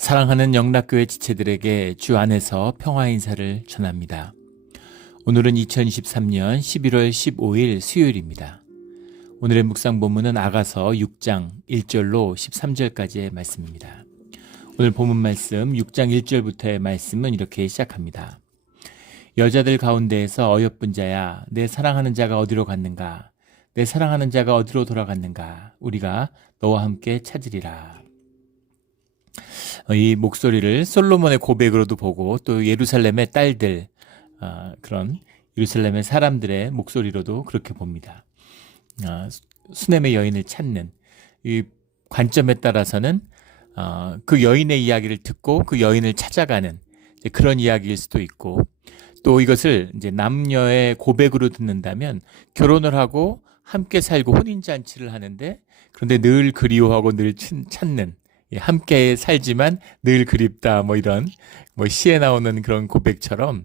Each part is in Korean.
사랑하는 영락교회 지체들에게 주 안에서 평화 인사를 전합니다. 오늘은 2023년 11월 15일 수요일입니다. 오늘의 묵상 본문은 아가서 6장 1절로 13절까지의 말씀입니다. 오늘 본문 말씀 6장 1절부터의 말씀은 이렇게 시작합니다. 여자들 가운데에서 어여쁜 자야, 내 사랑하는 자가 어디로 갔는가? 내 사랑하는 자가 어디로 돌아갔는가? 우리가 너와 함께 찾으리라. 이 목소리를 솔로몬의 고백으로도 보고 또 예루살렘의 딸들, 그런 예루살렘의 사람들의 목소리로도 그렇게 봅니다. 수넴의 여인을 찾는 이 관점에 따라서는 그 여인의 이야기를 듣고 그 여인을 찾아가는 그런 이야기일 수도 있고, 또 이것을 이제 남녀의 고백으로 듣는다면 결혼을 하고 함께 살고 혼인잔치를 하는데, 그런데 늘 그리워하고 늘 찾는, 함께 살지만 늘 그립다, 이런 시에 나오는 그런 고백처럼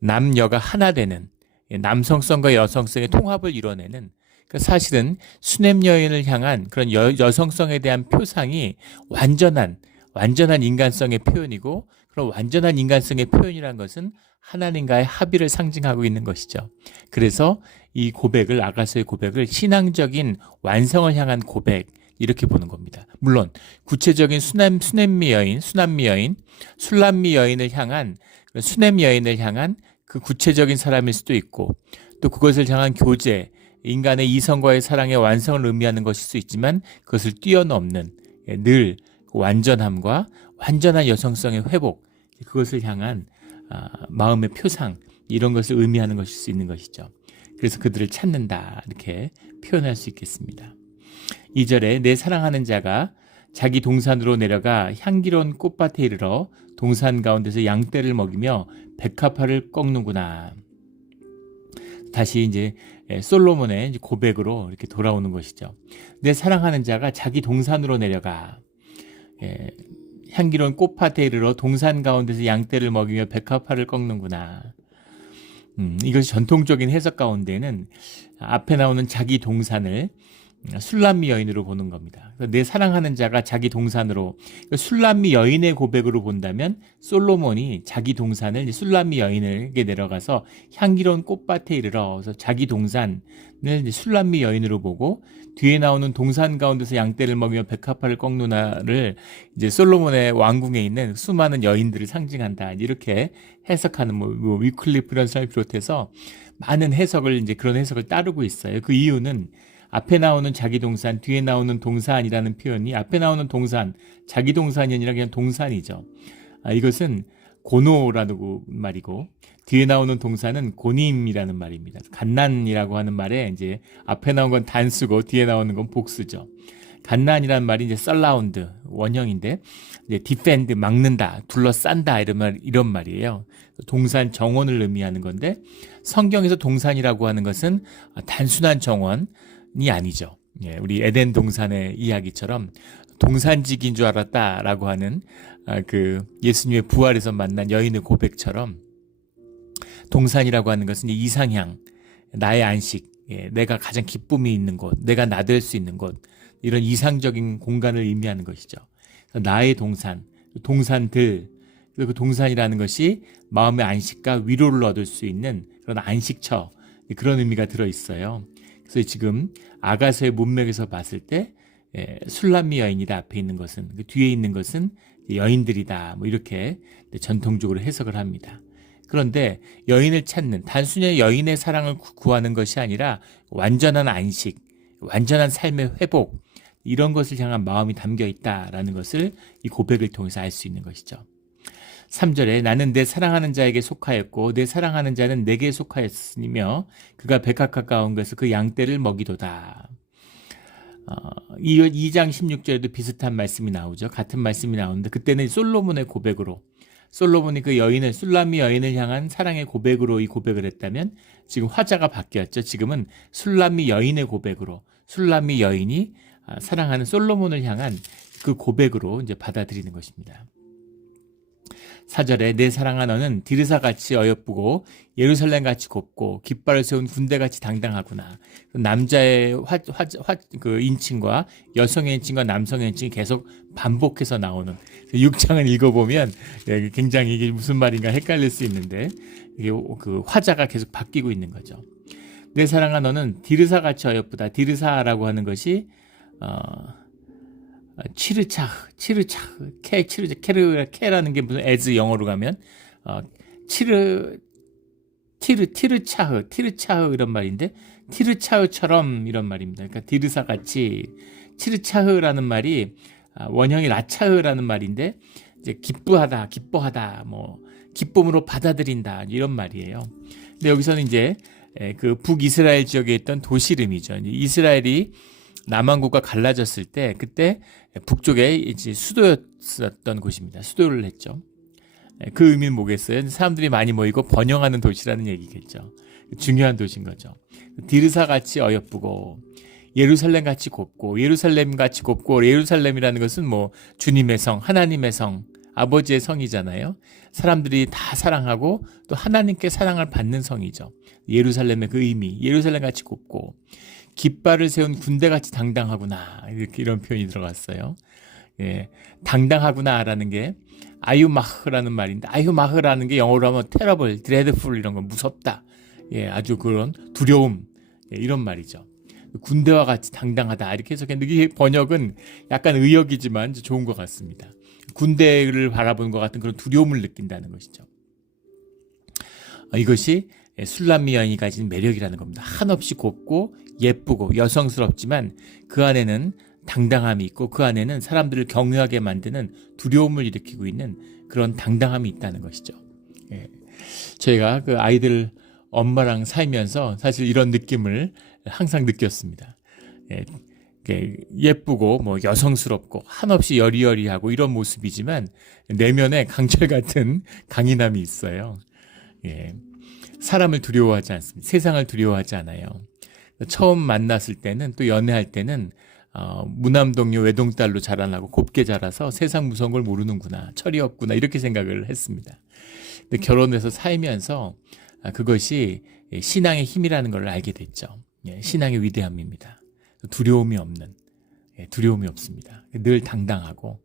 남녀가 하나 되는, 남성성과 여성성의 통합을 이뤄내는, 사실은 수넴 여인을 향한 그런 여성성에 대한 표상이 완전한 인간성의 표현이고, 그런 완전한 인간성의 표현이란 것은 하나님과의 합의를 상징하고 있는 것이죠. 그래서 이 고백을, 아가서의 고백을 신앙적인 완성을 향한 고백, 이렇게 보는 겁니다. 물론 구체적인 술람미 여인을 향한, 수넴 여인을 향한 그 구체적인 사람일 수도 있고, 또 그것을 향한 교제, 인간의 이성과의 사랑의 완성을 의미하는 것일 수 있지만, 그것을 뛰어넘는 늘 완전함과 완전한 여성성의 회복, 그것을 향한 마음의 표상, 이런 것을 의미하는 것일 수 있는 것이죠. 그래서 그들을 찾는다, 이렇게 표현할 수 있겠습니다. 2절에 내 사랑하는 자가 자기 동산으로 내려가 향기로운 꽃밭에 이르러 동산 가운데서 양떼를 먹이며 백합화를 꺾는구나. 다시 이제 솔로몬의 고백으로 이렇게 돌아오는 것이죠. 내 사랑하는 자가 자기 동산으로 내려가 향기로운 꽃밭에 이르러 동산 가운데서 양떼를 먹이며 백합화를 꺾는구나. 이것이 전통적인 해석 가운데는 앞에 나오는 자기 동산을 술람미 여인으로 보는 겁니다. 내 사랑하는 자가 자기 동산으로, 술람미 여인의 고백으로 본다면 솔로몬이 자기 동산을 술람미 여인에게 내려가서 향기로운 꽃밭에 이르러, 그래서 자기 동산을 술람미 여인으로 보고, 뒤에 나오는 동산 가운데서 양떼를 먹이며 백합화를 꺾누나를 이제 솔로몬의 왕궁에 있는 수많은 여인들을 상징한다, 이렇게 해석하는 위클리프 이런 사람을 비롯해서 많은 해석을, 이제 그런 해석을 따르고 있어요. 그 이유는 앞에 나오는 자기 동산, 뒤에 나오는 동산이라는 표현이, 앞에 나오는 동산, 자기 동산이 아니라 그냥 동산이죠. 이것은 고노라는 말이고, 뒤에 나오는 동산은 고님이라는 말입니다. 갓난이라고 하는 말에 이제 앞에 나온 건 단수고 뒤에 나오는 건 복수죠. 갓난이라는 말이 이제 surround, 원형인데, 이제 defend, 막는다, 둘러싼다, 이런 말이에요. 동산 정원을 의미하는 건데, 성경에서 동산이라고 하는 것은 단순한 정원, 이 아니죠. 우리 에덴 동산의 이야기처럼 동산직인 줄 알았다라고 하는 그 예수님의 부활에서 만난 여인의 고백처럼, 동산이라고 하는 것은 이상향, 나의 안식, 내가 가장 기쁨이 있는 곳, 내가 나될 수 있는 곳, 이런 이상적인 공간을 의미하는 것이죠. 나의 동산, 동산들, 그리고 그 동산이라는 것이 마음의 안식과 위로를 얻을 수 있는 그런 안식처, 그런 의미가 들어있어요. 그래서 지금 아가서의 문맥에서 봤을 때 술람미 여인이다, 앞에 있는 것은, 그 뒤에 있는 것은 여인들이다, 이렇게 전통적으로 해석을 합니다. 그런데 여인을 찾는, 단순히 여인의 사랑을 구하는 것이 아니라 완전한 안식, 완전한 삶의 회복, 이런 것을 향한 마음이 담겨 있다라는 것을 이 고백을 통해서 알 수 있는 것이죠. 3절에 나는 내 사랑하는 자에게 속하였고 내 사랑하는 자는 내게 속하였으며 그가 백합화 가운데서 그 양떼를 먹이도다. 2장 16절에도 비슷한 말씀이 나오죠. 같은 말씀이 나오는데, 그때는 솔로몬의 고백으로, 솔로몬이 그 여인을, 술람미 여인을 향한 사랑의 고백으로 이 고백을 했다면, 지금 화자가 바뀌었죠. 지금은 술람미 여인의 고백으로, 술람미 여인이 사랑하는 솔로몬을 향한 그 고백으로 이제 받아들이는 것입니다. 4절에 내 사랑한 너는 디르사같이 어여쁘고 예루살렘같이 곱고 깃발을 세운 군대같이 당당하구나. 남자의 그 인칭과 여성의 인칭과 남성의 인칭이 계속 반복해서 나오는, 그 6장을 읽어보면 굉장히 이게 무슨 말인가 헷갈릴 수 있는데 이게 그 화자가 계속 바뀌고 있는 거죠. 내 사랑아 너는 디르사같이 어여쁘다. 디르사라고 하는 것이 케라는 게 무슨 as 영어로 가면 티르차흐 이런 말인데 티르차흐처럼 이런 말입니다. 그러니까 디르사같이 티르차흐라는 말이 원형이 라차흐라는 말인데 이제 기뻐하다, 뭐 기쁨으로 받아들인다 이런 말이에요. 근데 여기서는 이제 그 북이스라엘 지역에 있던 도시 이름이죠. 이스라엘이 남왕국과 갈라졌을 때 그때 북쪽에 이제 수도였었던 곳입니다. 수도를 했죠. 그 의미는 뭐겠어요? 사람들이 많이 모이고 번영하는 도시라는 얘기겠죠. 중요한 도시인 거죠. 디르사같이 어여쁘고 예루살렘같이 곱고 예루살렘이라는 것은 뭐 주님의 성, 하나님의 성, 아버지의 성이잖아요. 사람들이 다 사랑하고 또 하나님께 사랑을 받는 성이죠. 예루살렘의 그 의미, 예루살렘같이 곱고 깃발을 세운 군대같이 당당하구나 이런 표현이 들어갔어요. 예, 당당하구나라는 게 아유마흐라는 말인데 아유마흐라는 게 영어로 하면 terrible, dreadful 이런 거 무섭다. 예, 아주 그런 두려움 이런 말이죠. 군대와 같이 당당하다 이렇게 해석했는데 이 번역은 약간 의역이지만 좋은 것 같습니다. 군대를 바라보는 것 같은 그런 두려움을 느낀다는 것이죠. 이것이 술람미 여인이 가진 매력이라는 겁니다. 한없이 곱고 예쁘고 여성스럽지만 그 안에는 당당함이 있고 그 안에는 사람들을 경외하게 만드는 두려움을 일으키고 있는 그런 당당함이 있다는 것이죠. 예. 저희가 그 아이들 엄마랑 살면서 사실 이런 느낌을 항상 느꼈습니다. 예. 예쁘고 뭐 여성스럽고 한없이 여리여리하고 이런 모습이지만 내면에 강철 같은 강인함이 있어요. 예. 사람을 두려워하지 않습니다. 세상을 두려워하지 않아요. 처음 만났을 때는 또 연애할 때는 무남동녀 외동딸로 자라나고 곱게 자라서 세상 무서운 걸 모르는구나, 철이 없구나 이렇게 생각을 했습니다. 근데 결혼해서 살면서 그것이 신앙의 힘이라는 걸 알게 됐죠. 예, 신앙의 위대함입니다. 두려움이 없습니다. 늘 당당하고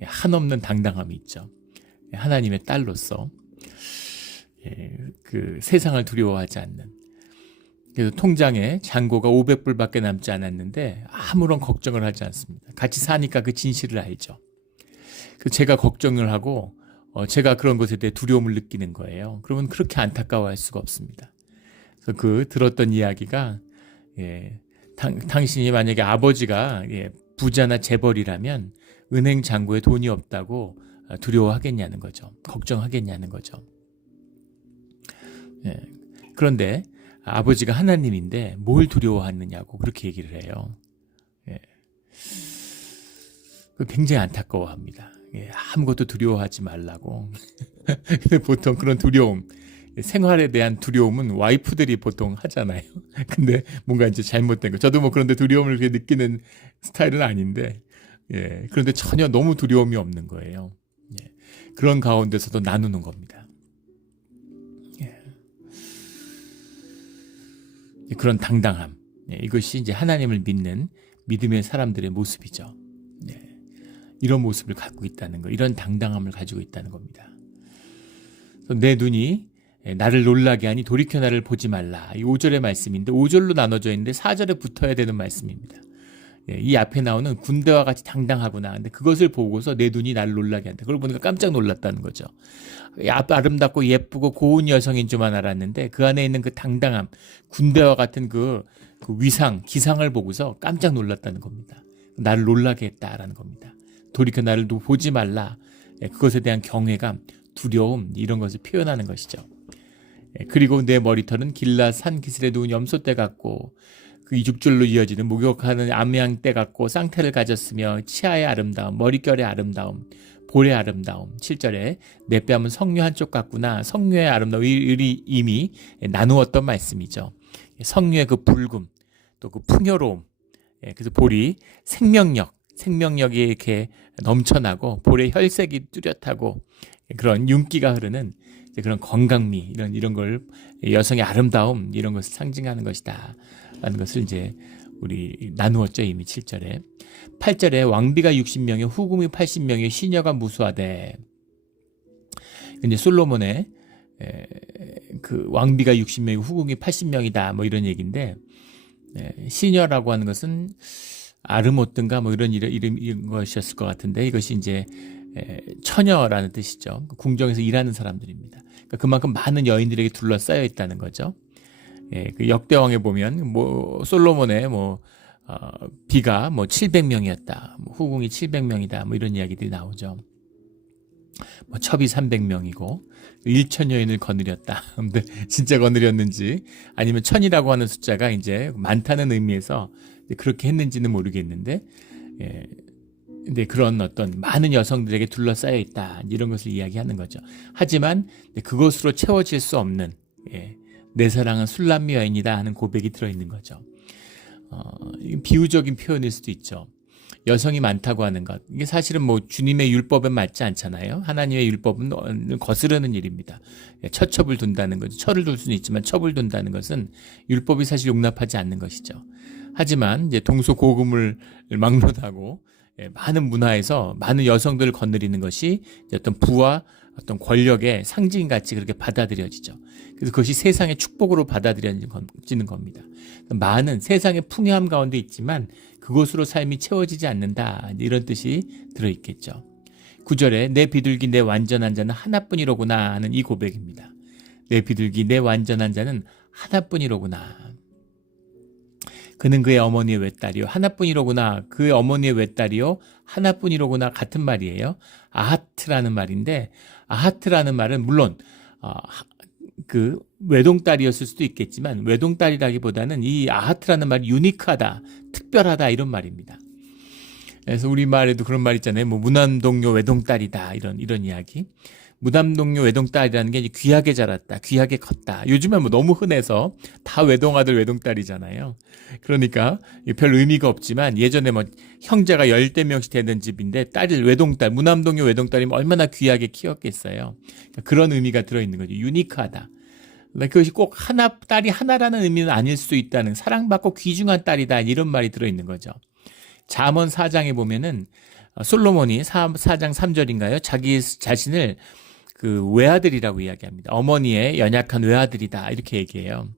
한없는 당당함이 있죠. 하나님의 딸로서 그 세상을 두려워하지 않는. 그래서 통장에 잔고가 500불밖에 남지 않았는데 아무런 걱정을 하지 않습니다. 같이 사니까 그 진실을 알죠. 제가 걱정을 하고 제가 그런 것에 대해 두려움을 느끼는 거예요. 그러면 그렇게 안타까워할 수가 없습니다. 그래서 그 들었던 이야기가 당신이 만약에 아버지가 부자나 재벌이라면 은행 잔고에 돈이 없다고 두려워하겠냐는 거죠. 걱정하겠냐는 거죠. 그런데 아버지가 하나님인데 뭘 두려워하느냐고 그렇게 얘기를 해요. 굉장히 안타까워합니다. 아무것도 두려워하지 말라고. 근데 보통 그런 두려움, 생활에 대한 두려움은 와이프들이 보통 하잖아요. 근데 뭔가 이제 잘못된 거. 저도 뭐 그런데 두려움을 그렇게 느끼는 스타일은 아닌데, 그런데 전혀 너무 두려움이 없는 거예요. 그런 가운데서도 나누는 겁니다. 그런 당당함. 이것이 이제 하나님을 믿는 믿음의 사람들의 모습이죠. 이런 모습을 갖고 있다는 거, 이런 당당함을 가지고 있다는 겁니다. 내 눈이 나를 놀라게 하니 돌이켜 나를 보지 말라. 이 5절의 말씀인데 5절로 나눠져 있는데 4절에 붙어야 되는 말씀입니다. 이 앞에 나오는 군대와 같이 당당하구나. 근데 그것을 보고서 내 눈이 나를 놀라게 한다. 그걸 보니까 깜짝 놀랐다는 거죠. 아름답고 예쁘고 고운 여성인 줄만 알았는데 그 안에 있는 그 당당함, 군대와 같은 그 위상, 기상을 보고서 깜짝 놀랐다는 겁니다. 나를 놀라게 했다라는 겁니다. 돌이켜 나를 보지 말라. 그것에 대한 경외감, 두려움 이런 것을 표현하는 것이죠. 그리고 내 머리털은 길라 산 기슬에 누운 염소떼 같고 그 이죽줄로 이어지는 목욕하는 암양떼 같고 쌍태를 가졌으며 치아의 아름다움, 머릿결의 아름다움, 볼의 아름다움. 7절에 내 뺨은 석류 한쪽 같구나. 석류의 아름다움 이미 나누었던 말씀이죠. 석류의 그 붉음, 또 그 풍요로움. 그래서 볼이 생명력이 이렇게 넘쳐나고 볼의 혈색이 뚜렷하고 그런 윤기가 흐르는 그런 건강미 이런 걸 여성의 아름다움 이런 것을 상징하는 것이다 라는 것을 이제 우리 나누었죠. 이미 7절에. 8절에 왕비가 60명에 후궁이 80명에 시녀가 무수하되. 근데 솔로몬의 그 왕비가 60명이고 후궁이 80명이다. 뭐 이런 얘기인데, 시녀라고 하는 것은 아르모뜬가 뭐 이런 이름 것이었을 것 같은데, 이것이 이제 처녀라는 뜻이죠. 궁정에서 일하는 사람들입니다. 그러니까 그만큼 많은 여인들에게 둘러싸여 있다는 거죠. 그 역대왕에 보면 뭐 솔로몬의 비가 700명이었다. 후궁이 700명이다. 뭐 이런 이야기들이 나오죠. 첩이 300명이고 1천 여인을 거느렸다. 근데 진짜 거느렸는지 아니면 천이라고 하는 숫자가 이제 많다는 의미에서 그렇게 했는지는 모르겠는데, 근데 그런 어떤 많은 여성들에게 둘러싸여 있다. 이런 것을 이야기하는 거죠. 하지만 그것으로 채워질 수 없는, 내 사랑은 술람미 여인이다 하는 고백이 들어있는 거죠. 비유적인 표현일 수도 있죠. 여성이 많다고 하는 것, 이게 사실은 주님의 율법에 맞지 않잖아요. 하나님의 율법은 거스르는 일입니다. 처첩을 둔다는 거죠. 철을 둘 수는 있지만 첩을 둔다는 것은 율법이 사실 용납하지 않는 것이죠. 하지만 이제 동서고금을 막론하고 많은 문화에서 많은 여성들을 거느리는 것이 어떤 부와 어떤 권력의 상징 같이 그렇게 받아들여지죠. 그래서 그것이 세상의 축복으로 받아들여지는 겁니다. 많은 세상의 풍요함 가운데 있지만 그것으로 삶이 채워지지 않는다. 이런 뜻이 들어있겠죠. 9절에 내 비둘기 내 완전한 자는 하나뿐이로구나 하는 이 고백입니다. 내 비둘기 내 완전한 자는 하나뿐이로구나. 그는 그의 어머니의 외딸이요 하나뿐이로구나. 그의 어머니의 외딸이요 하나뿐이로구나. 같은 말이에요. 아하트라는 말인데, 아하트라는 말은 물론 그 외동딸이었을 수도 있겠지만 외동딸이라기보다는 이 아하트라는 말이 유니크하다, 특별하다 이런 말입니다. 그래서 우리말에도 그런 말 있잖아요. 무남동료 외동딸이다 이런 이야기. 무남동료 외동딸이라는 게 귀하게 자랐다, 귀하게 컸다. 요즘은 너무 흔해서 다 외동아들 외동딸이잖아요. 그러니까 별 의미가 없지만 예전에 형제가 10대명씩 되는 집인데 딸을 외동딸, 무남동료 외동딸이면 얼마나 귀하게 키웠겠어요. 그러니까 그런 의미가 들어있는 거죠. 유니크하다. 그것이 꼭 딸이 하나라는 의미는 아닐 수도 있다는, 사랑받고 귀중한 딸이다 이런 말이 들어있는 거죠. 잠언 4장에 보면은 솔로몬이 4장 3절인가요? 자기 자신을 그 외아들이라고 이야기합니다. 어머니의 연약한 외아들이다 이렇게 얘기해요.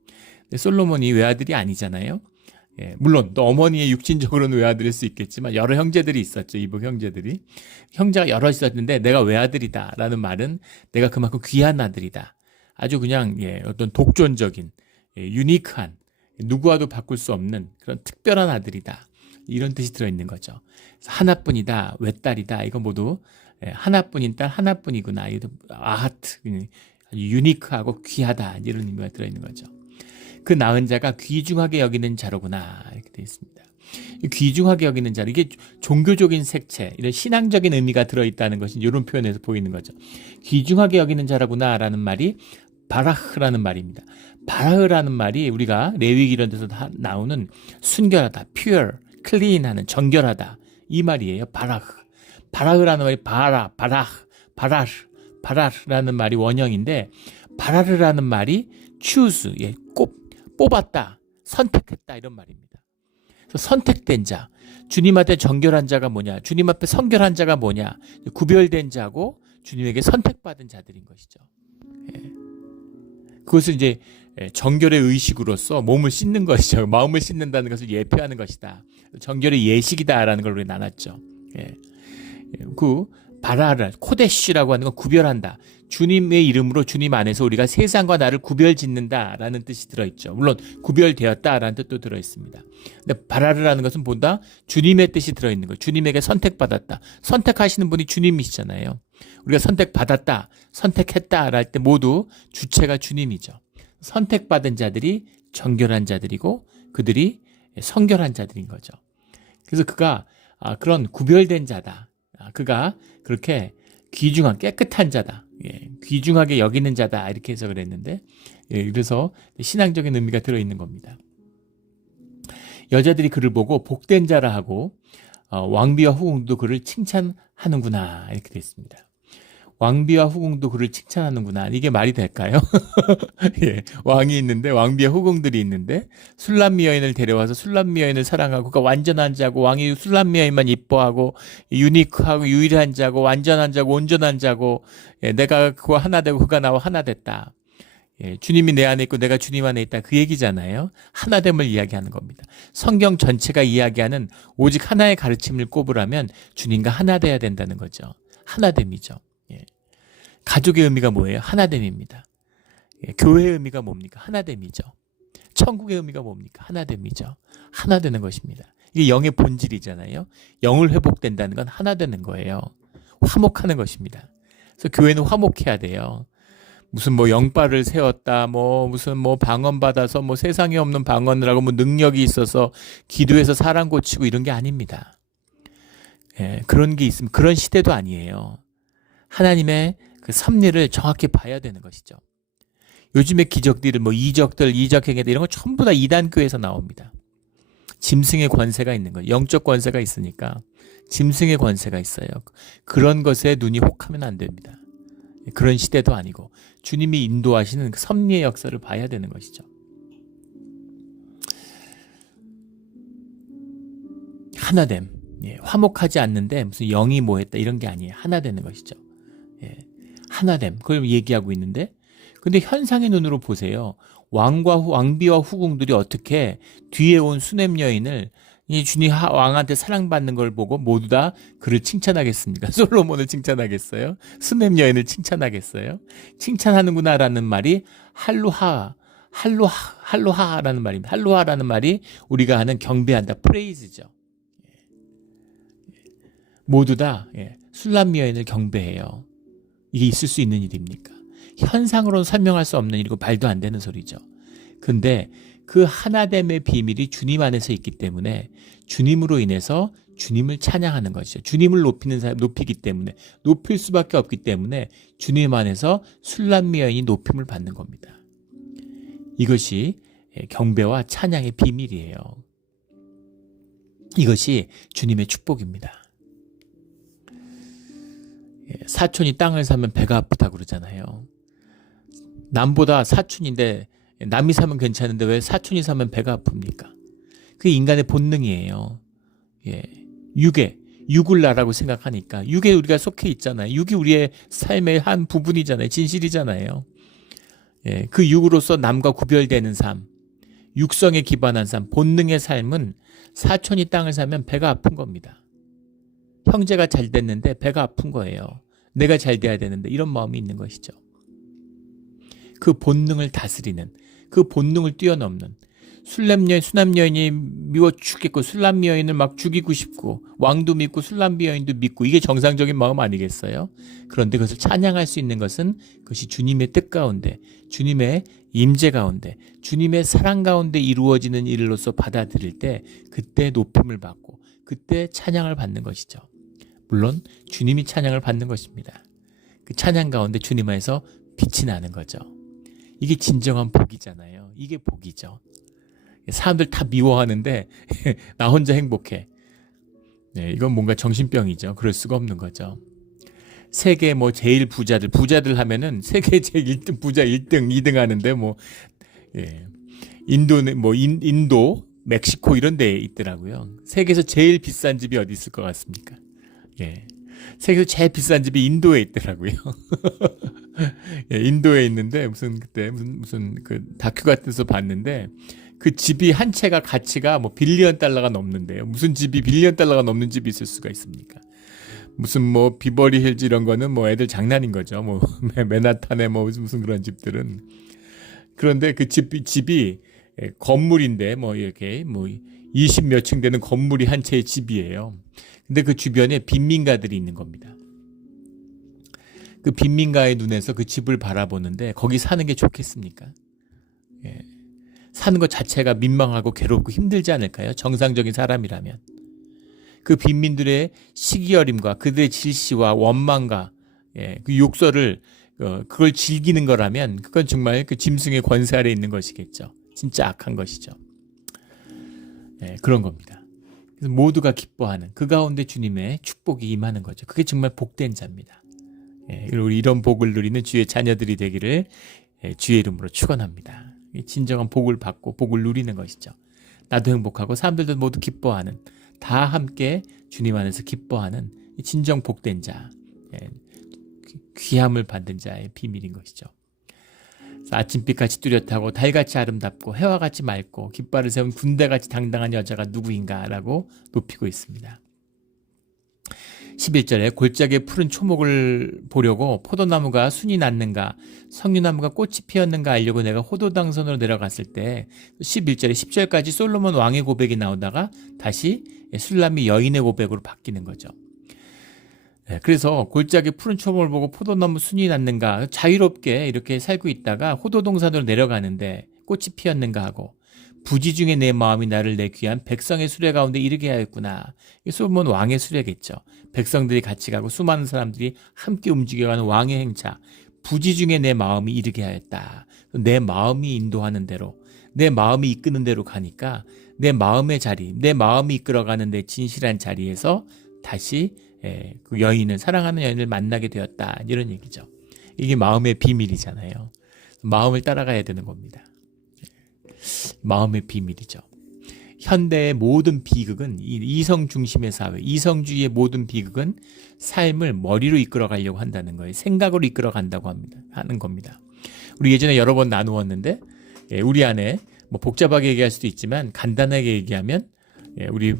근데 솔로몬이 외아들이 아니잖아요. 물론 또 어머니의 육신적으로는 외아들일 수 있겠지만 여러 형제들이 있었죠. 이복 형제들이. 형제가 여러 있었는데 내가 외아들이다 라는 말은 내가 그만큼 귀한 아들이다. 아주 그냥 어떤 독존적인, 유니크한, 누구와도 바꿀 수 없는 그런 특별한 아들이다. 이런 뜻이 들어있는 거죠. 하나뿐이다, 외딸이다. 이거 모두 하나뿐인 딸, 하나뿐이구나. 이것도 아하트, 아주 유니크하고 귀하다. 이런 의미가 들어있는 거죠. 그 낳은 자가 귀중하게 여기는 자로구나. 이렇게 되어 있습니다. 귀중하게 여기는 자, 이게 종교적인 색채, 이런 신앙적인 의미가 들어있다는 것이 이런 표현에서 보이는 거죠. 귀중하게 여기는 자라구나 라는 말이 바라흐라는 말입니다. 바라흐라는 말이 우리가 레위기 이런 데서 나오는 순결하다, pure, clean하는, 정결하다 이 말이에요. 바라흐. 바라흐라는 말이 바라흐라는 말이 원형인데, 바라르라는 말이 choose, 뽑았다, 선택했다 이런 말입니다. 그래서 선택된 자, 주님 앞에 정결한 자가 뭐냐, 주님 앞에 성결한 자가 뭐냐, 구별된 자고 주님에게 선택받은 자들인 것이죠. 그것을 이제 정결의 의식으로서 몸을 씻는 것이죠. 마음을 씻는다는 것을 예표하는 것이다. 정결의 예식이다라는 걸 우리 나눴죠. 그 바라라, 코데시라고 하는 건 구별한다. 주님의 이름으로 주님 안에서 우리가 세상과 나를 구별짓는다라는 뜻이 들어있죠. 물론 구별되었다라는 뜻도 들어있습니다. 근데 바라르라는 것은 보다 주님의 뜻이 들어있는 거예요. 주님에게 선택받았다. 선택하시는 분이 주님이시잖아요. 우리가 선택받았다, 선택했다 할 때 모두 주체가 주님이죠. 선택받은 자들이 정결한 자들이고 그들이 성결한 자들인 거죠. 그래서 그가 그런 구별된 자다. 그가 그렇게 귀중한, 깨끗한 자다. 귀중하게 여기는 자다. 이렇게 해석을 했는데, 그래서 신앙적인 의미가 들어있는 겁니다. 여자들이 그를 보고 복된 자라 하고 왕비와 후궁도 그를 칭찬하는구나. 이렇게 됐습니다. 왕비와 후궁도 그를 칭찬하는구나. 이게 말이 될까요? 예, 왕이 있는데 왕비와 후궁들이 있는데 술람미 여인을 데려와서 술람미 여인을 사랑하고 그가 완전한 자고 왕이 술람미 여인만 이뻐하고 유니크하고 유일한 자고 완전한 자고 온전한 자고 예, 내가 그와 하나 되고 그가 나와 하나 됐다. 예, 주님이 내 안에 있고 내가 주님 안에 있다. 그 얘기잖아요. 하나됨을 이야기하는 겁니다. 성경 전체가 이야기하는 오직 하나의 가르침을 꼽으라면 주님과 하나 돼야 된다는 거죠. 하나됨이죠. 예. 가족의 의미가 뭐예요? 하나됨입니다. 예, 교회의 의미가 뭡니까? 하나됨이죠. 천국의 의미가 뭡니까? 하나됨이죠. 하나 되는 것입니다. 이게 영의 본질이잖아요. 영을 회복된다는 건 하나 되는 거예요. 화목하는 것입니다. 그래서 교회는 화목해야 돼요. 무슨 뭐 영바를 세웠다, 뭐 무슨 뭐 방언 받아서 뭐 세상에 없는 방언을 하고 뭐 능력이 있어서 기도해서 사람 고치고 이런 게 아닙니다. 예, 그런 게 있으면 그런 시대도 아니에요. 하나님의 그 섭리를 정확히 봐야 되는 것이죠. 요즘의 기적들은 뭐 이적들, 이적행위들 이런 거 전부 다 이단교에서 나옵니다. 짐승의 권세가 있는 거예요. 영적 권세가 있으니까 짐승의 권세가 있어요. 그런 것에 눈이 혹하면 안 됩니다. 그런 시대도 아니고 주님이 인도하시는 그 섭리의 역사를 봐야 되는 것이죠. 하나됨. 예, 화목하지 않는데 무슨 영이 뭐했다 이런 게 아니에요. 하나 되는 것이죠. 예, 하나됨. 그걸 얘기하고 있는데 근데 현상의 눈으로 보세요. 왕비와 후궁들이 어떻게 뒤에 온 수냄 여인을 이 주님 왕한테 사랑받는 걸 보고 모두 다 그를 칭찬하겠습니까? 솔로몬을 칭찬하겠어요? 수냄 여인을 칭찬하겠어요? 칭찬하는구나라는 말이 할루하라는 말입니다. 할루하라는 말이 우리가 하는 경배한다, 프레이즈죠. 모두 다 술람미 여인을 경배해요. 이게 있을 수 있는 일입니까? 현상으로는 설명할 수 없는 일이고 말도 안 되는 소리죠. 근데 그 하나됨의 비밀이 주님 안에서 있기 때문에 주님으로 인해서 주님을 찬양하는 것이죠. 주님을 높이는 사람 높이기 때문에 높일 수밖에 없기 때문에 주님 안에서 술람미 여인이 높임을 받는 겁니다. 이것이 경배와 찬양의 비밀이에요. 이것이 주님의 축복입니다. 사촌이 땅을 사면 배가 아프다고 그러잖아요. 남보다 사촌인데 남이 사면 괜찮은데 왜 사촌이 사면 배가 아픕니까? 그게 인간의 본능이에요. 예, 육을 나라고 생각하니까 육에 우리가 속해 있잖아요. 육이 우리의 삶의 한 부분이잖아요. 진실이잖아요. 예, 그 육으로서 남과 구별되는 삶, 육성에 기반한 삶, 본능의 삶은 사촌이 땅을 사면 배가 아픈 겁니다. 형제가 잘 됐는데 배가 아픈 거예요. 내가 잘 돼야 되는데 이런 마음이 있는 것이죠. 그 본능을 다스리는, 그 본능을 뛰어넘는 수남 여인이 미워 죽겠고 술람미 여인을 막 죽이고 싶고 왕도 믿고 술람미 여인도 믿고 이게 정상적인 마음 아니겠어요? 그런데 그것을 찬양할 수 있는 것은 그것이 주님의 뜻 가운데, 주님의 임재 가운데, 주님의 사랑 가운데 이루어지는 일로서 받아들일 때 그때 높임을 받고 그때 찬양을 받는 것이죠. 물론 주님이 찬양을 받는 것입니다. 그 찬양 가운데 주님 안에서 빛이 나는 거죠. 이게 진정한 복이잖아요. 이게 복이죠. 사람들 다 미워하는데 나 혼자 행복해. 네, 이건 뭔가 정신병이죠. 그럴 수가 없는 거죠. 세계 뭐 제일 부자들 하면은 세계 제일 1등 부자 1등, 2등 하는데 뭐 인도, 멕시코 이런 데 있더라고요. 세계에서 제일 비싼 집이 어디 있을 것 같습니까? 예. 세계에서 제일 비싼 집이 인도에 있더라고요. 예, 인도에 있는데 무슨 그 다큐 같은 데서 봤는데 그 집이 한 채가 가치가 뭐 빌리언 달러가 넘는데요. 무슨 집이 빌리언 달러가 넘는 집이 있을 수가 있습니까? 무슨 뭐 비버리 힐즈 이런 거는 뭐 애들 장난인 거죠. 뭐 맨하탄에 뭐 무슨 그런 집들은. 그런데 그 집이 건물인데 뭐 이렇게 뭐 20몇 층 되는 건물이 한 채의 집이에요. 근데 그 주변에 빈민가들이 있는 겁니다. 그 빈민가의 눈에서 그 집을 바라보는데 거기 사는 게 좋겠습니까? 예. 사는 것 자체가 민망하고 괴롭고 힘들지 않을까요? 정상적인 사람이라면. 그 빈민들의 시기어림과 그들의 질시와 원망과 그 욕설을 그걸 즐기는 거라면 그건 정말 그 짐승의 권세 아래 있는 것이겠죠. 진짜 악한 것이죠. 그런 겁니다. 그래서 모두가 기뻐하는 그 가운데 주님의 축복이 임하는 거죠. 그게 정말 복된 자입니다. 우리 이런 복을 누리는 주의 자녀들이 되기를 주의 이름으로 축원합니다. 진정한 복을 받고 복을 누리는 것이죠. 나도 행복하고 사람들도 모두 기뻐하는, 다 함께 주님 안에서 기뻐하는 진정 복된 자, 귀함을 받는 자의 비밀인 것이죠. 아침빛같이 뚜렷하고 달같이 아름답고 해와같이 맑고 깃발을 세운 군대같이 당당한 여자가 누구인가라고 높이고 있습니다. 11절에 골짜기에 푸른 초목을 보려고 포도나무가 순이 났는가 석류나무가 꽃이 피었는가 알려고 내가 호도당선으로 내려갔을 때 11절에 10절까지 솔로몬 왕의 고백이 나오다가 다시 술람미 여인의 고백으로 바뀌는 거죠. 그래서 골짜기 푸른 초목을 보고 포도나무 순이 났는가 자유롭게 이렇게 살고 있다가 호도동산으로 내려가는데 꽃이 피었는가 하고 부지 중에 내 마음이 나를 내 귀한 백성의 수레 가운데 이르게 하였구나. 솔로몬 왕의 수레겠죠. 백성들이 같이 가고 수많은 사람들이 함께 움직여가는 왕의 행차. 부지 중에 내 마음이 이르게 하였다. 내 마음이 인도하는 대로, 내 마음이 이끄는 대로 가니까 내 마음의 자리, 내 마음이 이끌어가는 내 진실한 자리에서 다시 그 여인을, 사랑하는 여인을 만나게 되었다. 이런 얘기죠. 이게 마음의 비밀이잖아요. 마음을 따라가야 되는 겁니다. 마음의 비밀이죠. 현대의 모든 비극은 이성 중심의 사회, 이성주의의 모든 비극은 삶을 머리로 이끌어 가려고 한다는 거예요. 생각으로 이끌어 간다고 하는 겁니다. 우리 예전에 여러 번 나누었는데 우리 안에 뭐 복잡하게 얘기할 수도 있지만 간단하게 얘기하면 우리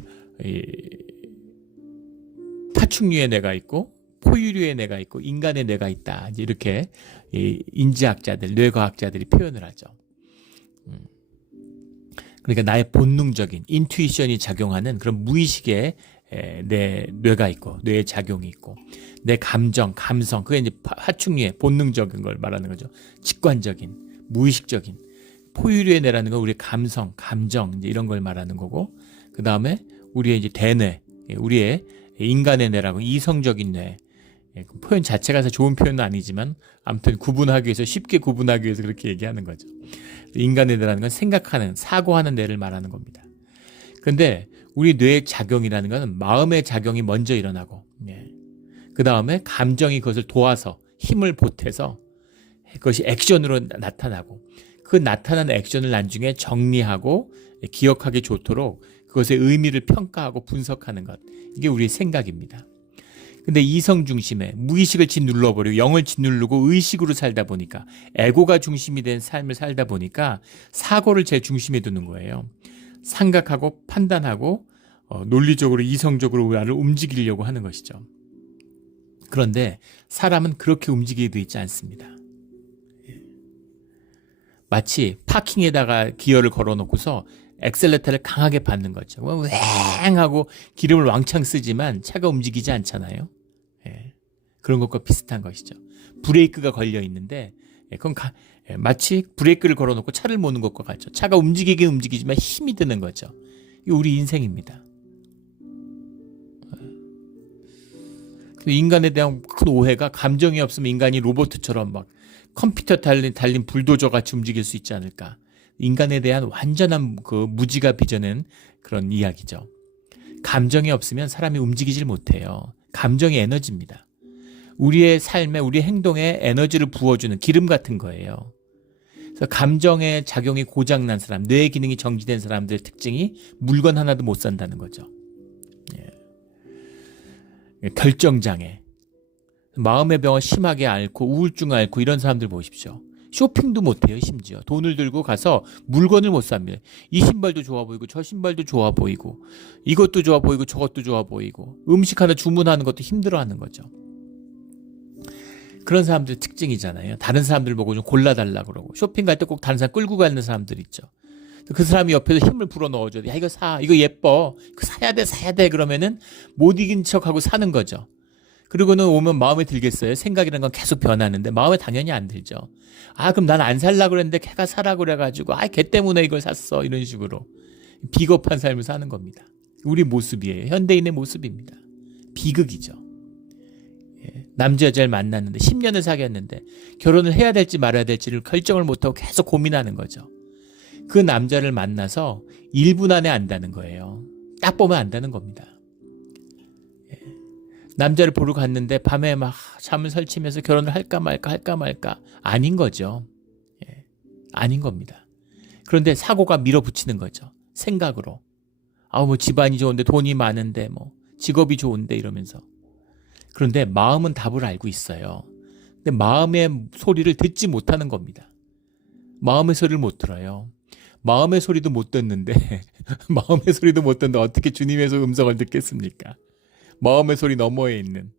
파충류의 뇌가 있고 포유류의 뇌가 있고 인간의 뇌가 있다. 이렇게 인지학자들, 뇌과학자들이 표현을 하죠. 그러니까 나의 본능적인 인투이션이 작용하는 그런 무의식의 내 뇌가 있고 뇌의 작용이 있고 내 감정, 감성, 그게 이제 파충류의 본능적인 걸 말하는 거죠. 직관적인, 무의식적인 포유류의 뇌라는 건 우리의 감성, 감정 이제 이런 걸 말하는 거고 그 다음에 우리의 이제 대뇌, 우리의 인간의 뇌라고 이성적인 뇌. 그 표현 자체가 좋은 표현은 아니지만 아무튼 구분하기 위해서 쉽게 구분하기 위해서 그렇게 얘기하는 거죠. 인간의 뇌라는 건 생각하는, 사고하는 뇌를 말하는 겁니다. 그런데 우리 뇌의 작용이라는 것은 마음의 작용이 먼저 일어나고 그 다음에 감정이 그것을 도와서 힘을 보태서 그것이 액션으로 나타나고 그 나타난 액션을 나중에 정리하고 기억하기 좋도록 그것의 의미를 평가하고 분석하는 것. 이게 우리의 생각입니다. 근데 이성 중심에 무의식을 짓눌러버리고 영을 짓누르고 의식으로 살다 보니까 에고가 중심이 된 삶을 살다 보니까 사고를 제일 중심에 두는 거예요. 생각하고 판단하고 논리적으로 이성적으로 나를 움직이려고 하는 것이죠. 그런데 사람은 그렇게 움직이게 되어 있지 않습니다. 마치 파킹에다가 기어를 걸어놓고서 엑셀레터를 강하게 밟는 거죠. 왱 하고 기름을 왕창 쓰지만 차가 움직이지 않잖아요. 그런 것과 비슷한 것이죠. 브레이크가 걸려 있는데 그건 마치 브레이크를 걸어놓고 차를 모는 것과 같죠. 차가 움직이긴 움직이지만 힘이 드는 거죠. 이게 우리 인생입니다. 인간에 대한 큰 오해가 감정이 없으면 인간이 로봇처럼 막 컴퓨터 달린 불도저 같이 움직일 수 있지 않을까. 인간에 대한 완전한 그 무지가 빚어낸 그런 이야기죠. 감정이 없으면 사람이 움직이질 못해요. 감정이 에너지입니다. 우리의 삶에, 우리 행동에 에너지를 부어주는 기름 같은 거예요. 그래서 감정의 작용이 고장난 사람, 뇌의 기능이 정지된 사람들의 특징이 물건 하나도 못 산다는 거죠. 결정장애, 마음의 병을 심하게 앓고 우울증 앓고 이런 사람들 보십시오. 쇼핑도 못해요. 심지어 돈을 들고 가서 물건을 못 삽니다. 이 신발도 좋아 보이고 저 신발도 좋아 보이고 이것도 좋아 보이고 저것도 좋아 보이고 음식 하나 주문하는 것도 힘들어하는 거죠. 그런 사람들의 특징이잖아요. 다른 사람들 보고 좀 골라달라고 그러고 쇼핑 갈 때 꼭 다른 사람 끌고 가는 사람들 있죠. 그 사람이 옆에서 힘을 불어 넣어줘야 돼. 야 이거 사, 이거 예뻐, 이거 사야 돼 그러면은 못 이긴 척하고 사는 거죠. 그리고는 오면 마음에 들겠어요? 생각이라는 건 계속 변하는데 마음에 당연히 안 들죠. 아 그럼 난 안 살라고 그랬는데 걔가 사라고 그래가지고 걔 때문에 이걸 샀어. 이런 식으로 비겁한 삶을 사는 겁니다. 우리 모습이에요. 현대인의 모습입니다. 비극이죠. 남자 여자를 만났는데 10년을 사귀었는데 결혼을 해야 될지 말아야 될지를 결정을 못하고 계속 고민하는 거죠. 그 남자를 만나서 1분 안에 안다는 거예요. 딱 보면 안다는 겁니다. 남자를 보러 갔는데 밤에 막 잠을 설치면서 결혼을 할까 말까 아닌 거죠. 예, 아닌 겁니다. 그런데 사고가 밀어붙이는 거죠. 생각으로. 뭐 집안이 좋은데 돈이 많은데 뭐 직업이 좋은데 이러면서. 그런데 마음은 답을 알고 있어요. 근데 마음의 소리를 듣지 못하는 겁니다. 마음의 소리를 못 들어요. 마음의 소리도 못 듣는데 마음의 소리도 못 듣는데 어떻게 주님의 음성을 듣겠습니까? 마음의 소리 너머에 있는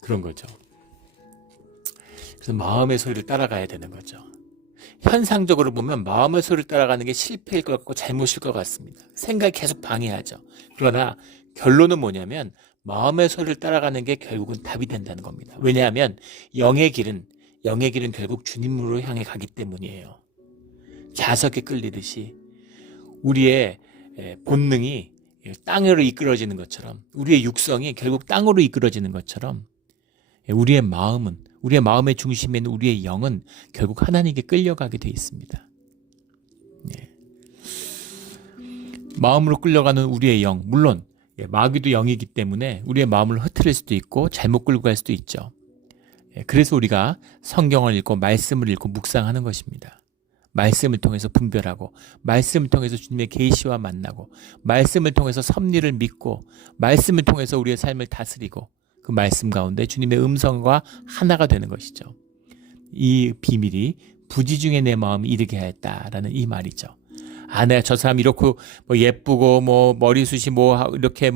그런 거죠. 그래서 마음의 소리를 따라가야 되는 거죠. 현상적으로 보면 마음의 소리를 따라가는 게 실패일 것 같고 잘못일 것 같습니다. 생각이 계속 방해하죠. 그러나 결론은 뭐냐면 마음의 소리를 따라가는 게 결국은 답이 된다는 겁니다. 왜냐하면 영의 길은 결국 주님으로 향해 가기 때문이에요. 자석에 끌리듯이 우리의 본능이 땅으로 이끌어지는 것처럼, 우리의 육성이 결국 땅으로 이끌어지는 것처럼 우리의 마음의 중심에 있는 우리의 영은 결국 하나님께 끌려가게 돼 있습니다. 마음으로 끌려가는 우리의 영, 물론 마귀도 영이기 때문에 우리의 마음을 흐트릴 수도 있고 잘못 끌고 갈 수도 있죠. 그래서 우리가 성경을 읽고 말씀을 읽고 묵상하는 것입니다. 말씀을 통해서 분별하고, 말씀을 통해서 주님의 계시와 만나고, 말씀을 통해서 섭리를 믿고, 말씀을 통해서 우리의 삶을 다스리고, 그 말씀 가운데 주님의 음성과 하나가 되는 것이죠. 이 비밀이 부지중에 내 마음이 이르게 하였다라는 이 말이죠. 내가 저 사람 이렇게 예쁘고 머리숱이 이렇게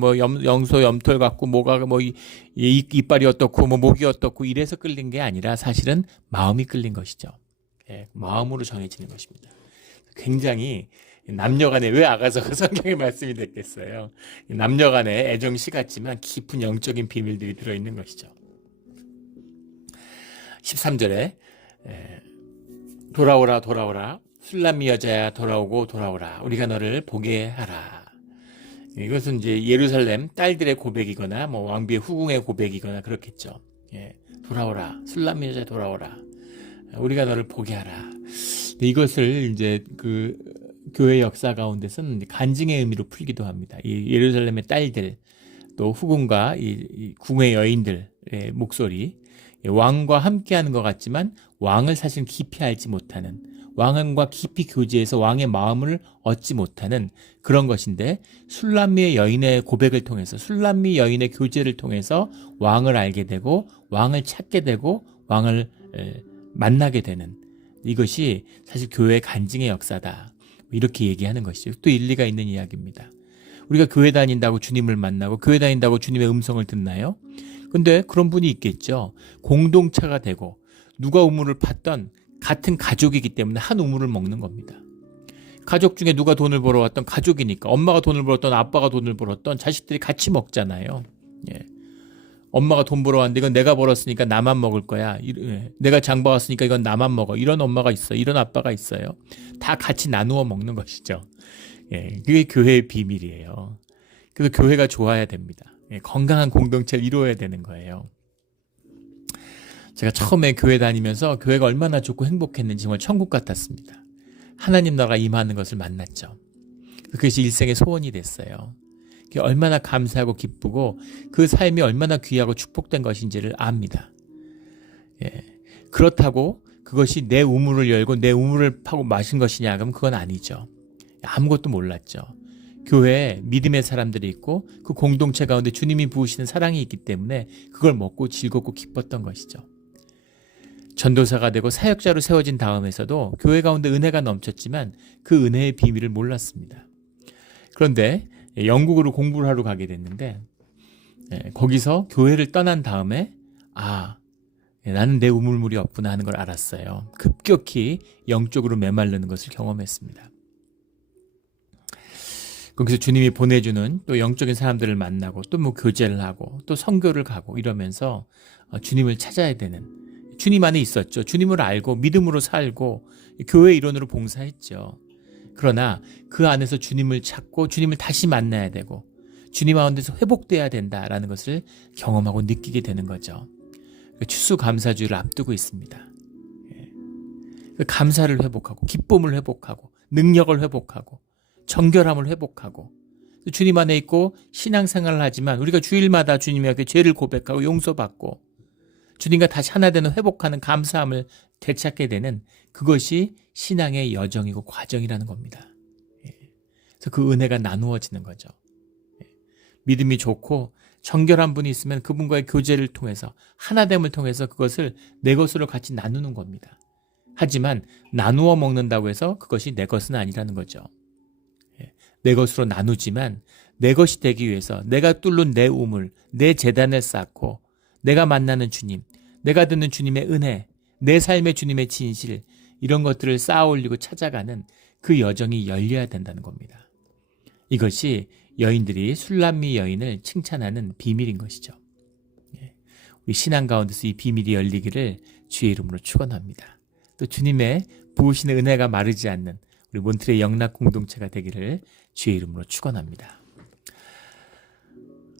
영소 염털 같고 뭐가 이빨이 어떻고 목이 어떻고 이래서 끌린 게 아니라 사실은 마음이 끌린 것이죠. 마음으로 정해지는 것입니다. 굉장히 남녀간에 왜 아가서가 성경의 말씀이 됐겠어요. 남녀간에 애정시 같지만 깊은 영적인 비밀들이 들어있는 것이죠. 13절에 돌아오라 술람미 여자야 돌아오라 우리가 너를 보게 하라. 이것은 이제 예루살렘 딸들의 고백이거나 왕비의 후궁의 고백이거나 그렇겠죠. 돌아오라 술람미 여자야 돌아오라 우리가 너를 보게 하라. 이것을 이제 그 교회 역사 가운데서는 간증의 의미로 풀기도 합니다. 이 예루살렘의 딸들, 또 후궁과 이 궁의 여인들의 목소리, 왕과 함께하는 것 같지만 왕을 사실 깊이 알지 못하는, 왕과 깊이 교제해서 왕의 마음을 얻지 못하는 그런 것인데, 술람미의 여인의 고백을 통해서, 술람미 여인의 교제를 통해서 왕을 알게 되고 왕을 찾게 되고 왕을 만나게 되는, 이것이 사실 교회의 간증의 역사다, 이렇게 얘기하는 것이죠. 또 일리가 있는 이야기입니다. 우리가 교회 다닌다고 주님을 만나고 교회 다닌다고 주님의 음성을 듣나요? 근데 그런 분이 있겠죠. 공동체가 되고 누가 우물을 팠던 같은 가족이기 때문에 한 우물을 먹는 겁니다. 가족 중에 누가 돈을 벌어왔던 가족이니까, 엄마가 돈을 벌었던 아빠가 돈을 벌었던 자식들이 같이 먹잖아요. 엄마가 돈 벌어왔는데 이건 내가 벌었으니까 나만 먹을 거야. 내가 장 봐왔으니까 이건 나만 먹어. 이런 엄마가 있어요. 이런 아빠가 있어요. 다 같이 나누어 먹는 것이죠. 그게 교회의 비밀이에요. 그래서 교회가 좋아야 됩니다. 건강한 공동체를 이루어야 되는 거예요. 제가 처음에 교회 다니면서 교회가 얼마나 좋고 행복했는지 정말 천국 같았습니다. 하나님 나라가 임하는 것을 만났죠. 그것이 일생의 소원이 됐어요. 얼마나 감사하고 기쁘고 그 삶이 얼마나 귀하고 축복된 것인지를 압니다. 그렇다고 그것이 내 우물을 열고 내 우물을 파고 마신 것이냐 그러면 그건 아니죠. 아무것도 몰랐죠. 교회에 믿음의 사람들이 있고 그 공동체 가운데 주님이 부으시는 사랑이 있기 때문에 그걸 먹고 즐겁고 기뻤던 것이죠. 전도사가 되고 사역자로 세워진 다음에서도 교회 가운데 은혜가 넘쳤지만 그 은혜의 비밀을 몰랐습니다. 그런데 영국으로 공부를 하러 가게 됐는데 거기서 교회를 떠난 다음에 나는 내 우물물이 없구나 하는 걸 알았어요. 급격히 영적으로 메마르는 것을 경험했습니다. 거기서 주님이 보내주는 또 영적인 사람들을 만나고 또 교제를 하고 또 선교를 가고 이러면서 주님을 찾아야 되는, 주님 안에 있었죠. 주님을 알고 믿음으로 살고 교회 일원으로 봉사했죠. 그러나 그 안에서 주님을 찾고 주님을 다시 만나야 되고 주님 가운데서 회복돼야 된다라는 것을 경험하고 느끼게 되는 거죠. 추수감사주의를 앞두고 있습니다. 감사를 회복하고 기쁨을 회복하고 능력을 회복하고 정결함을 회복하고 주님 안에 있고 신앙생활을 하지만 우리가 주일마다 주님에게 죄를 고백하고 용서받고 주님과 다시 하나 되는 회복하는 감사함을 되찾게 되는 그것이 신앙의 여정이고 과정이라는 겁니다. 그래서 그 은혜가 나누어지는 거죠. 믿음이 좋고 정결한 분이 있으면 그분과의 교제를 통해서 하나됨을 통해서 그것을 내 것으로 같이 나누는 겁니다. 하지만 나누어 먹는다고 해서 그것이 내 것은 아니라는 거죠. 내 것으로 나누지만 내 것이 되기 위해서 내가 뚫는 내 우물, 내 재단을 쌓고 내가 만나는 주님, 내가 듣는 주님의 은혜, 내 삶의 주님의 진실 이런 것들을 쌓아 올리고 찾아가는 그 여정이 열려야 된다는 겁니다. 이것이 여인들이 술람미 여인을 칭찬하는 비밀인 것이죠. 우리 신앙 가운데서 이 비밀이 열리기를 주의 이름으로 축원합니다. 또 주님의 부으시는 은혜가 마르지 않는 우리 몬트레 영락 공동체가 되기를 주의 이름으로 축원합니다.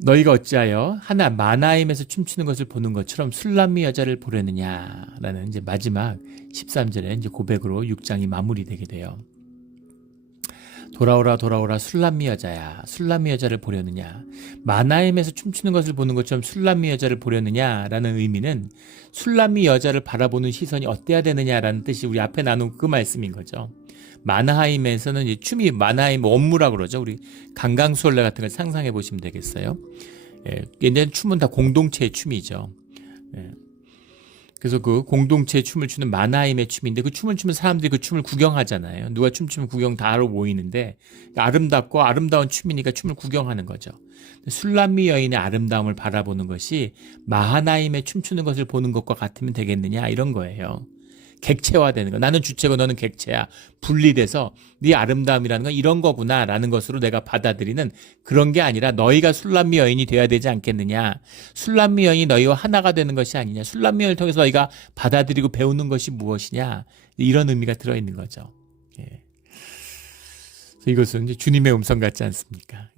너희가 어찌하여 하나 마나임에서 춤추는 것을 보는 것처럼 술람미 여자를 보려느냐라는 이제 마지막 13절의 이제 고백으로 6장이 마무리되게 돼요. 돌아오라 돌아오라 술람미 여자야, 술람미 여자를 보려느냐. 마나임에서 춤추는 것을 보는 것처럼 술람미 여자를 보려느냐라는 의미는 술람미 여자를 바라보는 시선이 어때야 되느냐라는 뜻이 우리 앞에 나눈 그 말씀인 거죠. 마나하임에서는 이제 춤이 마나하임 원무라고 그러죠. 우리 강강수월래 같은 걸 상상해 보시면 되겠어요. 옛날 춤은 다 공동체의 춤이죠. 그래서 그 공동체의 춤을 추는 마나임의 춤인데 그 춤을 추면 사람들이 그 춤을 구경하잖아요. 누가 춤추면 구경 다 하러 모이는데 아름답고 아름다운 춤이니까 춤을 구경하는 거죠. 술람미 여인의 아름다움을 바라보는 것이 마하나임의 춤추는 것을 보는 것과 같으면 되겠느냐 이런 거예요. 객체화되는 거. 나는 주체고 너는 객체야. 분리돼서 네 아름다움이라는 건 이런 거구나라는 것으로 내가 받아들이는 그런 게 아니라 너희가 술람미 여인이 돼야 되지 않겠느냐. 술람미 여인이 너희와 하나가 되는 것이 아니냐. 술람미 여인을 통해서 너희가 받아들이고 배우는 것이 무엇이냐. 이런 의미가 들어있는 거죠. 이것은 이제 주님의 음성 같지 않습니까?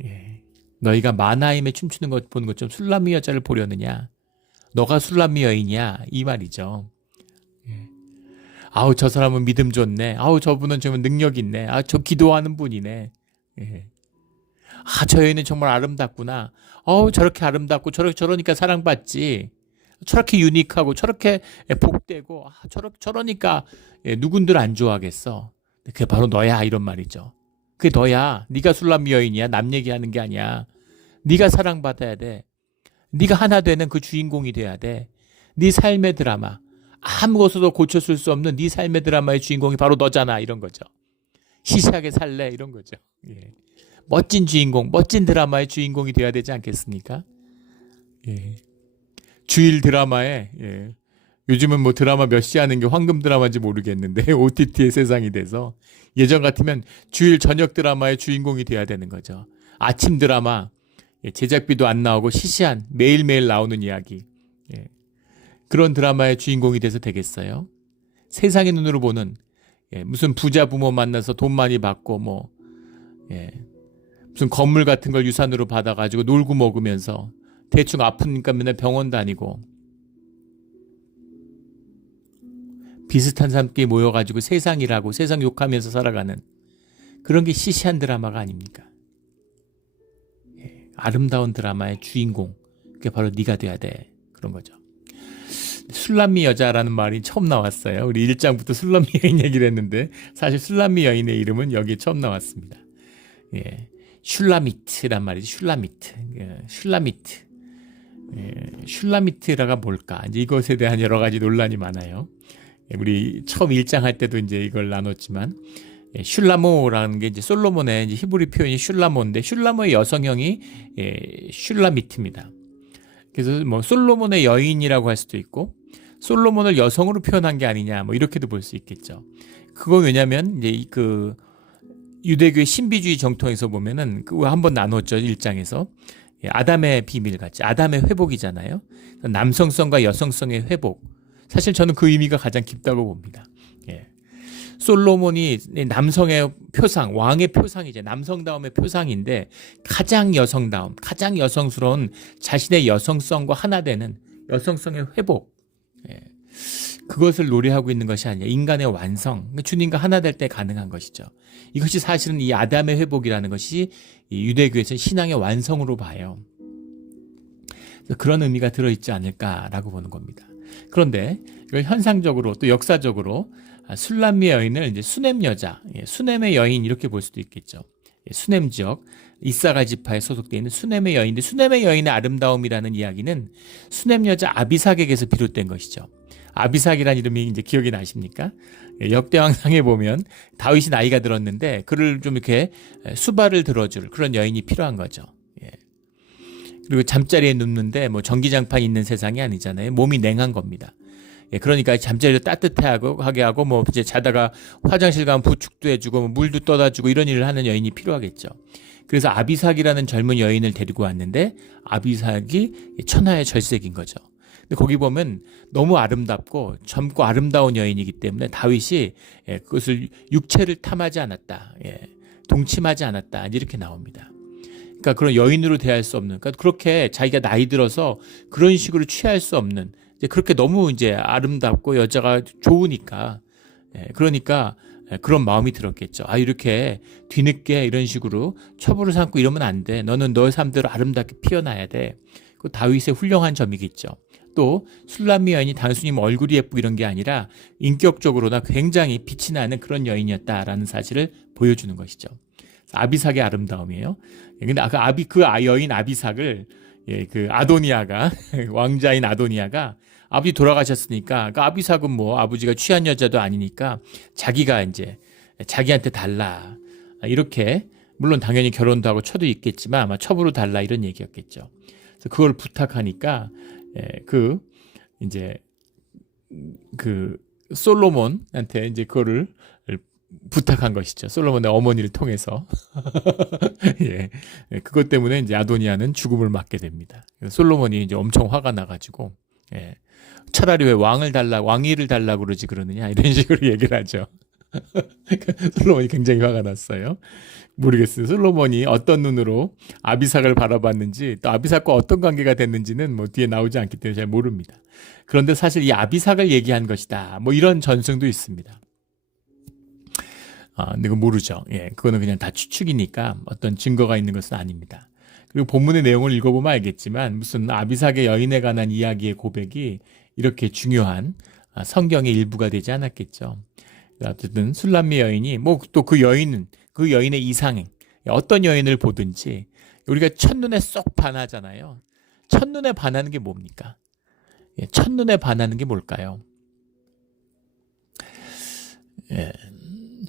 너희가 마나임에 춤추는 것 보는 것처럼 술람미 여자를 보려느냐. 너가 술람미 여인이야. 이 말이죠. 아우 저 사람은 믿음 좋네. 아우 저분은 정말 능력 있네. 아 저 기도하는 분이네. 아 저 여인은 정말 아름답구나. 아우 저렇게 아름답고 저러니까 사랑받지. 저렇게 유니크하고 저렇게 복되고 저러니까 누군들 안 좋아하겠어. 그게 바로 너야 이런 말이죠. 그게 너야. 네가 술람미 여인이야. 남 얘기하는 게 아니야. 네가 사랑받아야 돼. 네가 하나 되는 그 주인공이 돼야 돼. 네 삶의 드라마. 아무것으로 고쳤을 수 없는 네 삶의 드라마의 주인공이 바로 너잖아 이런 거죠. 시시하게 살래 이런 거죠. 멋진 주인공, 멋진 드라마의 주인공이 돼야 되지 않겠습니까? 주일 드라마에 요즘은 뭐 드라마 몇 시 하는 게 황금 드라마인지 모르겠는데 OTT의 세상이 돼서 예전 같으면 주일 저녁 드라마의 주인공이 돼야 되는 거죠. 아침 드라마 제작비도 안 나오고 시시한 매일매일 나오는 이야기 그런 드라마의 주인공이 돼서 되겠어요? 세상의 눈으로 보는 무슨 부자 부모 만나서 돈 많이 받고 무슨 건물 같은 걸 유산으로 받아가지고 놀고 먹으면서 대충 아프니까 맨날 병원 다니고 비슷한 사람끼리 모여가지고 세상 일하고 세상 욕하면서 살아가는 그런 게 시시한 드라마가 아닙니까? 아름다운 드라마의 주인공 그게 바로 네가 돼야 돼 그런 거죠. 술람미 여자라는 말이 처음 나왔어요. 우리 1장부터 술람미 여인 얘기를 했는데 사실 술람미 여인의 이름은 여기에 처음 나왔습니다. 슐라미트란 말이죠. 슐라미트. 슐라미트라가 뭘까? 이제 이것에 대한 여러 가지 논란이 많아요. 우리 처음 1장 할 때도 이제 이걸 나눴지만 슐라모라는 게 이제 솔로몬의 이제 히브리 표현이 슐라모인데 슐라모의 여성형이 슐라미트입니다. 그래서 뭐 솔로몬의 여인이라고 할 수도 있고 솔로몬을 여성으로 표현한 게 아니냐 뭐 이렇게도 볼 수 있겠죠. 그건 왜냐면 이제 그 유대교의 신비주의 정통에서 보면은 그거 한번 나눴죠. 1장에서 아담의 비밀 같이 아담의 회복이잖아요. 남성성과 여성성의 회복. 사실 저는 그 의미가 가장 깊다고 봅니다. 솔로몬이 남성의 표상, 왕의 표상이죠. 남성다움의 표상인데 가장 여성다움, 가장 여성스러운 자신의 여성성과 하나 되는 여성성의 회복. 그것을 노래하고 있는 것이 아니라 인간의 완성, 주님과 하나 될 때 가능한 것이죠. 이것이 사실은 이 아담의 회복이라는 것이 이 유대교에서는 신앙의 완성으로 봐요. 그런 의미가 들어있지 않을까라고 보는 겁니다. 그런데 이걸 현상적으로 또 역사적으로 술람미 여인을 이제 수넴 여자, 수넴의 여인 이렇게 볼 수도 있겠죠. 수넴 지역 이사갈 지파에 소속되어 있는 수넴의 여인인데, 수넴의 여인의 아름다움이라는 이야기는 수넴 여자 아비삭에게서 비롯된 것이죠. 아비삭이라는 이름이 이제 기억이 나십니까? 역대왕상에 보면 다윗이 나이가 들었는데 그를 좀 이렇게 수발을 들어줄 그런 여인이 필요한 거죠. 그리고 잠자리에 눕는데 뭐 전기장판이 있는 세상이 아니잖아요. 몸이 냉한 겁니다. 그러니까 잠자리도 따뜻하게 하고 뭐 이제 자다가 화장실 가면 부축도 해주고 뭐 물도 떠다 주고 이런 일을 하는 여인이 필요하겠죠. 그래서 아비삭이라는 젊은 여인을 데리고 왔는데 아비삭이 천하의 절색인 거죠. 근데 거기 보면 너무 아름답고 젊고 아름다운 여인이기 때문에 다윗이 그것을 육체를 탐하지 않았다, 동침하지 않았다 이렇게 나옵니다. 그러니까 그런 여인으로 대할 수 없는, 그러니까 그렇게 자기가 나이 들어서 그런 식으로 취할 수 없는, 이제 그렇게 너무 이제 아름답고 여자가 좋으니까, 그러니까 그런 마음이 들었겠죠. 아, 이렇게 뒤늦게 이런 식으로 첩으로 삼고 이러면 안 돼. 너는 너의 삶대로 아름답게 피어나야 돼. 그 다윗의 훌륭한 점이겠죠. 또 술람미 여인이 단순히 뭐 얼굴이 예쁘고 이런 게 아니라 인격적으로나 굉장히 빛이 나는 그런 여인이었다라는 사실을 보여주는 것이죠. 아비삭의 아름다움이에요. 근데 그 여인 아비삭을 그 아도니아가 왕자인 아도니아가 아버지 돌아가셨으니까 그 아비삭은 뭐 아버지가 취한 여자도 아니니까 자기가 이제 자기한테 달라 이렇게, 물론 당연히 결혼도 하고 처도 있겠지만 아마 첩으로 달라 이런 얘기였겠죠. 그래서 그걸 부탁하니까 그 이제 그 솔로몬한테 이제 그거를 부탁한 것이죠. 솔로몬의 어머니를 통해서. 그것 때문에 이제 아도니아는 죽음을 맞게 됩니다. 솔로몬이 이제 엄청 화가 나가지고, 차라리 왜 왕위를 달라고 그러지 그러느냐 이런 식으로 얘기를 하죠. 솔로몬이 굉장히 화가 났어요. 모르겠어요. 솔로몬이 어떤 눈으로 아비삭을 바라봤는지 또 아비삭과 어떤 관계가 됐는지는 뭐 뒤에 나오지 않기 때문에 잘 모릅니다. 그런데 사실 이 아비삭을 얘기한 것이다, 뭐 이런 전승도 있습니다. 근데 그거 모르죠. 그거는 그냥 다 추측이니까 어떤 증거가 있는 것은 아닙니다. 그리고 본문의 내용을 읽어보면 알겠지만 무슨 아비삭의 여인에 관한 이야기의 고백이 이렇게 중요한 성경의 일부가 되지 않았겠죠. 어쨌든 술람미 여인이 뭐 또 그 여인의 이상행, 어떤 여인을 보든지 우리가 첫눈에 쏙 반하잖아요. 첫눈에 반하는 게 뭡니까? 첫눈에 반하는 게 뭘까요?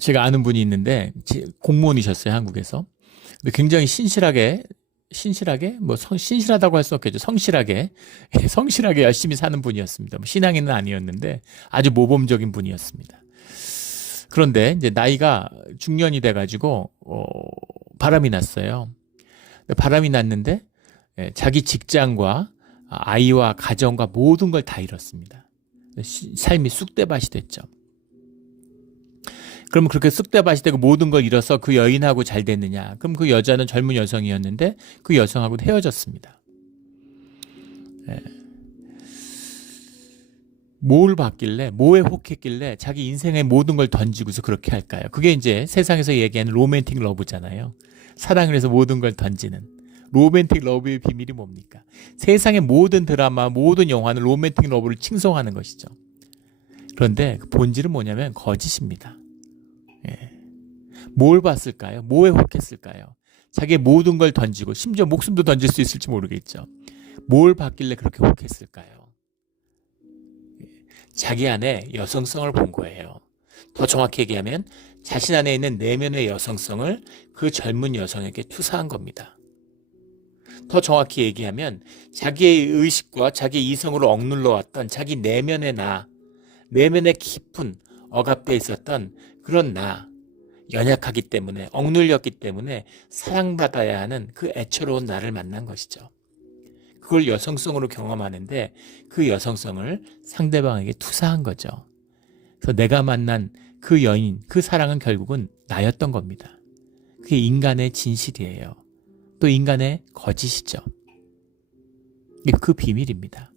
제가 아는 분이 있는데 공무원이셨어요, 한국에서. 근데 굉장히 신실하게 뭐 신실하다고 할 수 없겠죠. 성실하게 열심히 사는 분이었습니다. 뭐 신앙인은 아니었는데 아주 모범적인 분이었습니다. 그런데 이제 나이가 중년이 돼가지고 바람이 났어요. 바람이 났는데 자기 직장과 아이와 가정과 모든 걸 다 잃었습니다. 삶이 쑥대밭이 됐죠. 그러면 그렇게 쑥대밭이 되고 모든 걸 잃어서 그 여인하고 잘 됐느냐? 그럼 그 여자는 젊은 여성이었는데 그 여성하고 헤어졌습니다. 뭘 봤길래, 뭐에 혹했길래 자기 인생의 모든 걸 던지고서 그렇게 할까요? 그게 이제 세상에서 얘기하는 로맨틱 러브잖아요. 사랑을 해서 모든 걸 던지는. 로맨틱 러브의 비밀이 뭡니까? 세상의 모든 드라마, 모든 영화는 로맨틱 러브를 칭송하는 것이죠. 그런데 그 본질은 뭐냐면 거짓입니다. 뭘 봤을까요? 뭐에 혹했을까요? 자기의 모든 걸 던지고 심지어 목숨도 던질 수 있을지 모르겠죠. 뭘 봤길래 그렇게 혹했을까요? 자기 안에 여성성을 본 거예요. 더 정확히 얘기하면 자신 안에 있는 내면의 여성성을 그 젊은 여성에게 투사한 겁니다. 더 정확히 얘기하면 자기의 의식과 자기의 이성으로 억눌러 왔던 자기 내면의 내면의 깊은 억압되어 있었던 그런 연약하기 때문에, 억눌렸기 때문에 사랑받아야 하는 그 애처로운 나를 만난 것이죠. 그걸 여성성으로 경험하는데 그 여성성을 상대방에게 투사한 거죠. 그래서 내가 만난 그 여인, 그 사랑은 결국은 나였던 겁니다. 그게 인간의 진실이에요. 또 인간의 거짓이죠. 그 비밀입니다.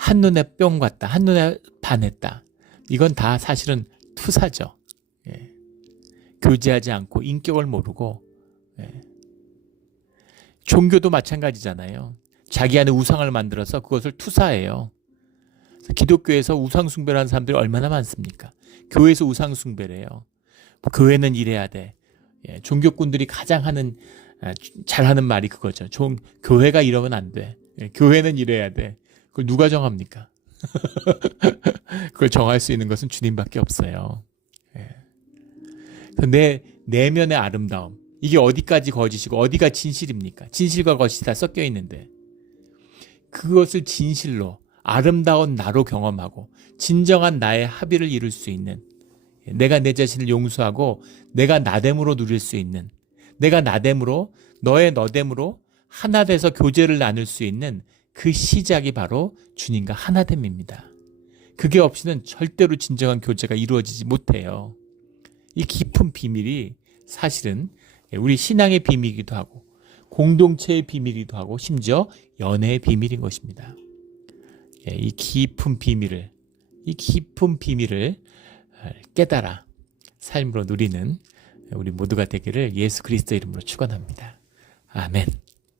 한눈에 뿅 갔다. 한눈에 반했다. 이건 다 사실은 투사죠. 예. 교제하지 않고 인격을 모르고, 예. 종교도 마찬가지잖아요. 자기 안에 우상을 만들어서 그것을 투사해요. 기독교에서 우상 숭배를 하는 사람들이 얼마나 많습니까? 교회에서 우상 숭배를 해요. 교회는 이래야 돼. 예, 종교꾼들이 가장 잘하는 말이 그거죠. 교회가 이러면 안 돼. 예, 교회는 이래야 돼. 그걸 누가 정합니까? 그걸 정할 수 있는 것은 주님밖에 없어요. 예. 내 내면의 아름다움, 이게 어디까지 거짓이고 어디가 진실입니까? 진실과 거짓이 다 섞여 있는데 그것을 진실로 아름다운 나로 경험하고 진정한 나의 합의를 이룰 수 있는, 내가 내 자신을 용서하고 내가 나됨으로 누릴 수 있는, 내가 나됨으로 너의 너됨으로 하나 돼서 교제를 나눌 수 있는 그 시작이 바로 주님과 하나됨입니다. 그게 없이는 절대로 진정한 교제가 이루어지지 못해요. 이 깊은 비밀이 사실은 우리 신앙의 비밀이기도 하고 공동체의 비밀이기도 하고 심지어 연애의 비밀인 것입니다. 이 깊은 비밀을 깨달아 삶으로 누리는 우리 모두가 되기를 예수 그리스도 이름으로 축원합니다. 아멘.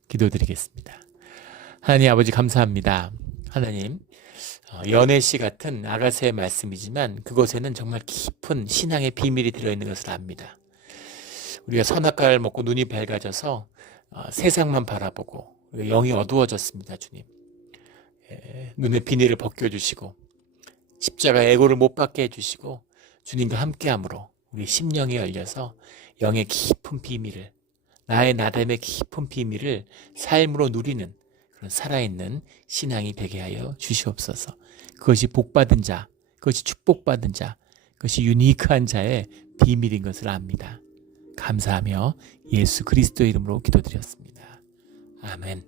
기도드리겠습니다. 하나님 아버지 감사합니다. 하나님, 연애시 같은 아가새의 말씀이지만 그곳에는 정말 깊은 신앙의 비밀이 들어있는 것을 압니다. 우리가 선악과를 먹고 눈이 밝아져서 세상만 바라보고 영이 어두워졌습니다. 주님, 눈의 비닐을 벗겨주시고 십자가의 애고를 못 받게 해주시고 주님과 함께함으로 우리 심령이 열려서 영의 깊은 비밀을, 나의 나됨의 깊은 비밀을 삶으로 누리는 그런 살아있는 신앙이 되게 하여 주시옵소서. 그것이 복받은 자, 그것이 축복받은 자, 그것이 유니크한 자의 비밀인 것을 압니다. 감사하며 예수 그리스도 이름으로 기도드렸습니다. 아멘.